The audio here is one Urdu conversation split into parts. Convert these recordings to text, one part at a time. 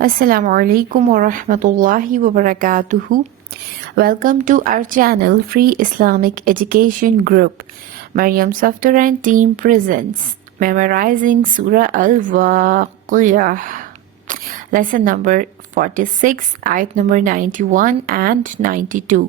Assalamu alaikum wa rahmatullahi wa barakatuhu. Welcome to our channel Free Islamic Education Group. Maryam Software and Team presents Memorizing Surah Al-Waqiyah. Lesson number 46, ayat number 91 and 92.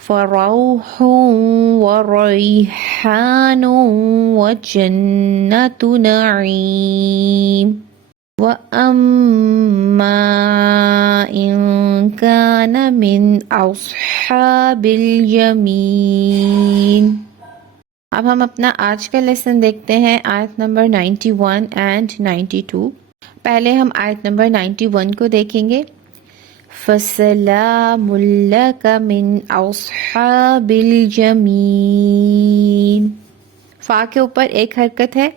فروح وريحان وجنة نعيم وأما إن كان من أصحاب اليمين۔ اب ہم اپنا آج کا لیسن دیکھتے ہیں آیت نمبر 91 اینڈ 92۔ پہلے ہم آیت نمبر 91 کو دیکھیں گے۔ فَسَلَامٌ لَكَ مِنْ أَصْحَابِ الْيَمِينِ۔ فا کے اوپر ایک حرکت ہے،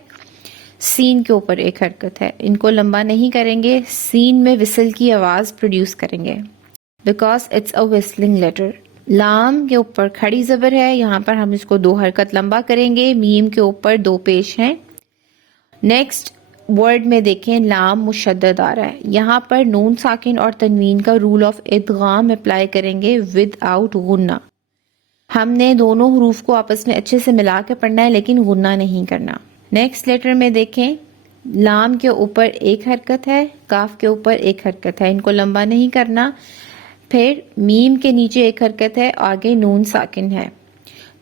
سین کے اوپر ایک حرکت ہے، ان کو لمبا نہیں کریں گے، سین میں وصل کی آواز پروڈیوس کریں گے because it's a whistling letter. لام کے اوپر کھڑی زبر ہے، یہاں پر ہم اس کو دو حرکت لمبا کریں گے، میم کے اوپر دو پیش ہیں۔ نیکسٹ ورڈ میں دیکھیں لام مشدد آ رہا ہے، یہاں پر نون ساکن اور تنوین کا رول آف ادغام اپلائی کریں گے ود آؤٹ غنہ۔ ہم نے دونوں حروف کو آپس میں اچھے سے ملا کے پڑھنا ہے لیکن غنہ نہیں کرنا۔ نیکسٹ لیٹر میں دیکھیں لام کے اوپر ایک حرکت ہے، کاف کے اوپر ایک حرکت ہے، ان کو لمبا نہیں کرنا۔ پھر میم کے نیچے ایک حرکت ہے، آگے نون ساکن ہے،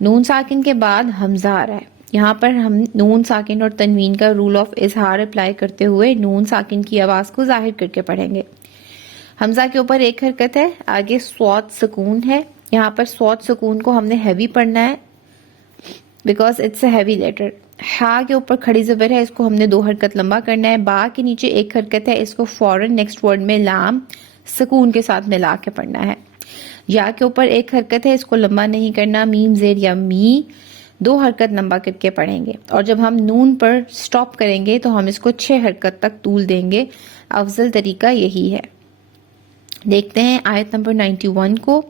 نون ساکن کے بعد حمزہ آ رہا ہے، یہاں پر ہم نون ساکن اور تنوین کا رول آف اظہار اپلائی کرتے ہوئے نون ساکن کی آواز کو ظاہر کر کے پڑھیں گے۔ حمزہ کے اوپر ایک حرکت ہے، آگے صاد سکون ہے، یہاں پر صاد سکون کو ہم نے ہیوی پڑھنا ہے because it's a heavy letter. ہا کے اوپر کھڑی زبر ہے، اس کو ہم نے دو حرکت لمبا کرنا ہے۔ با کے نیچے ایک حرکت ہے، اس کو فوراً نیکسٹ ورڈ میں لام سکون کے ساتھ ملا کے پڑھنا ہے۔ یا کے اوپر ایک حرکت ہے، اس کو لمبا نہیں کرنا، میم زیر یا می دو حرکت لمبا کر کے پڑھیں گے، اور جب ہم نون پر سٹاپ کریں گے تو ہم اس کو 6 حرکت تک طول دیں گے، افضل طریقہ یہی ہے۔ دیکھتے ہیں آیت نمبر 91 کو۔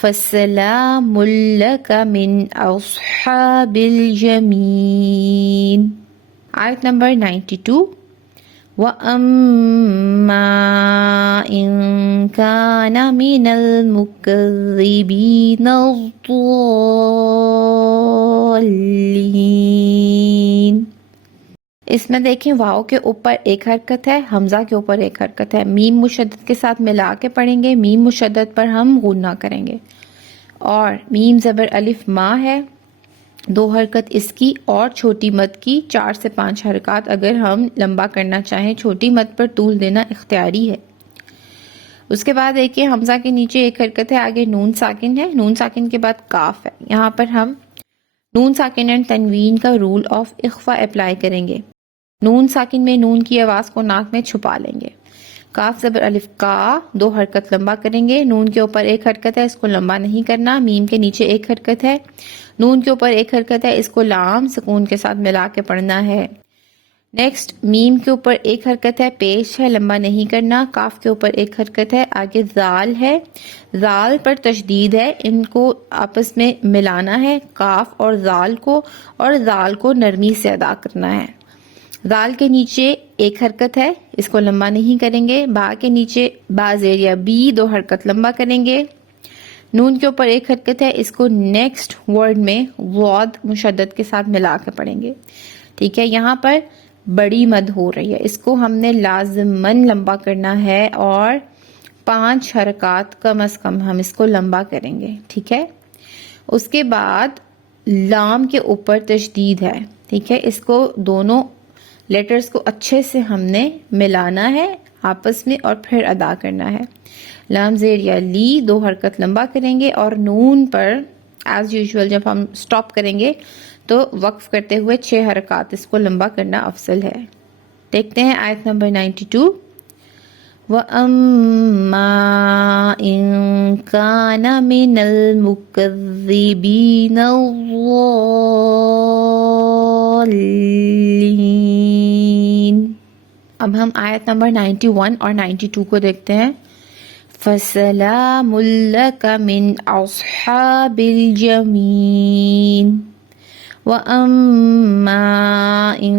فَسَلَامٌ لَكَ مِنْ أَصْحَابِ الْيَمِينِ۔ آیت نمبر 92۔ وَأَمَّا إِن كَانَ مِنَ الْمُكَذِّبِينَ الضَّالِّينَ۔ اس میں دیکھیں واو کے اوپر ایک حرکت ہے، حمزہ کے اوپر ایک حرکت ہے، میم مشدد کے ساتھ ملا کے پڑھیں گے، میم مشدد پر ہم غنہ کریں گے، اور میم زبر الف ما ہے، دو حرکت اس کی اور چھوٹی مد کی 4 سے 5 حرکات اگر ہم لمبا کرنا چاہیں، چھوٹی مد پر طول دینا اختیاری ہے۔ اس کے بعد دیکھیے حمزہ کے نیچے ایک حرکت ہے، آگے نون ساکن ہے، نون ساکن کے بعد کاف ہے، یہاں پر ہم نون ساکن اینڈ تنوین کا رول آف اخفا اپلائی کریں گے۔ نون ساکن میں نون کی آواز کو ناک میں چھپا لیں گے۔ کاف زبر الف کا دو حرکت لمبا کریں گے، نون کے اوپر ایک حرکت ہے، اس کو لمبا نہیں کرنا، میم کے نیچے ایک حرکت ہے، نون کے اوپر ایک حرکت ہے، اس کو لام سکون کے ساتھ ملا کے پڑھنا ہے۔ نیکسٹ میم کے اوپر ایک حرکت ہے، پیش ہے، لمبا نہیں کرنا، کاف کے اوپر ایک حرکت ہے، آگے زال ہے، زال پر تشدید ہے، ان کو آپس میں ملانا ہے، کاف اور زال کو نرمی سے ادا کرنا ہے۔ زال کے نیچے ایک حرکت ہے، اس کو لمبا نہیں کریں گے، با کے نیچے با زیر یا بی دو حرکت لمبا کریں گے، نون کے اوپر ایک حرکت ہے، اس کو نیکسٹ ورڈ میں واد مشدد کے ساتھ ملا کے پڑھیں گے۔ ٹھیک ہے، یہاں پر بڑی مد ہو رہی ہے، اس کو ہم نے لازماً لمبا کرنا ہے اور 5 حرکات کم از کم ہم اس کو لمبا کریں گے، ٹھیک ہے۔ اس کے بعد لام کے اوپر تشدید ہے، ٹھیک ہے۔ اس کو دونوں لیٹرز کو اچھے سے ہم نے ملانا ہے آپس میں اور پھر ادا کرنا ہے۔ لام زیر یا لی 2 حرکت لمبا کریں گے، اور نون پر ایز یوزول جب ہم سٹاپ کریں گے تو وقف کرتے ہوئے 6 حرکات اس کو لمبا کرنا افضل ہے۔ دیکھتے ہیں آیت نمبر 92۔ وَأَمَّا إِن كَانَ مِنَ الْمُكَذِّبِينَ الضَّالِّينَ۔ اب ہم آیت نمبر 91 اور 92 کو دیکھتے ہیں۔ فَسَلَامٌ لَكَ مِنْ أَصْحَابِ الْيَمِينِ وَأَمَّا إِن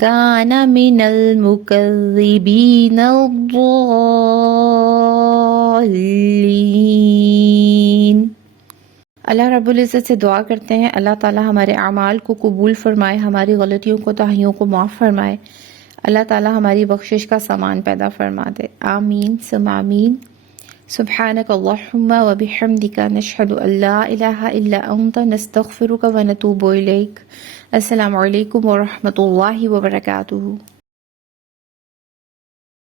كَانَ مِنَ الْمُكَذِّبِينَ الضَّالِّينَ۔ اللہ رب العزت سے دعا کرتے ہیں اللہ تعالیٰ ہمارے اعمال کو قبول فرمائے، ہماری غلطیوں کو تاہیوں کو معاف فرمائے، اللہ تعالیٰ ہماری بخشش کا سامان پیدا فرما دے، آمین ثم آمین۔ سبحانک اللہم و بحمدک نشہد ان لا الہ الا انت نستغفرک و نتوب الیک۔ السلام علیکم ورحمۃ اللہ وبرکاتہ۔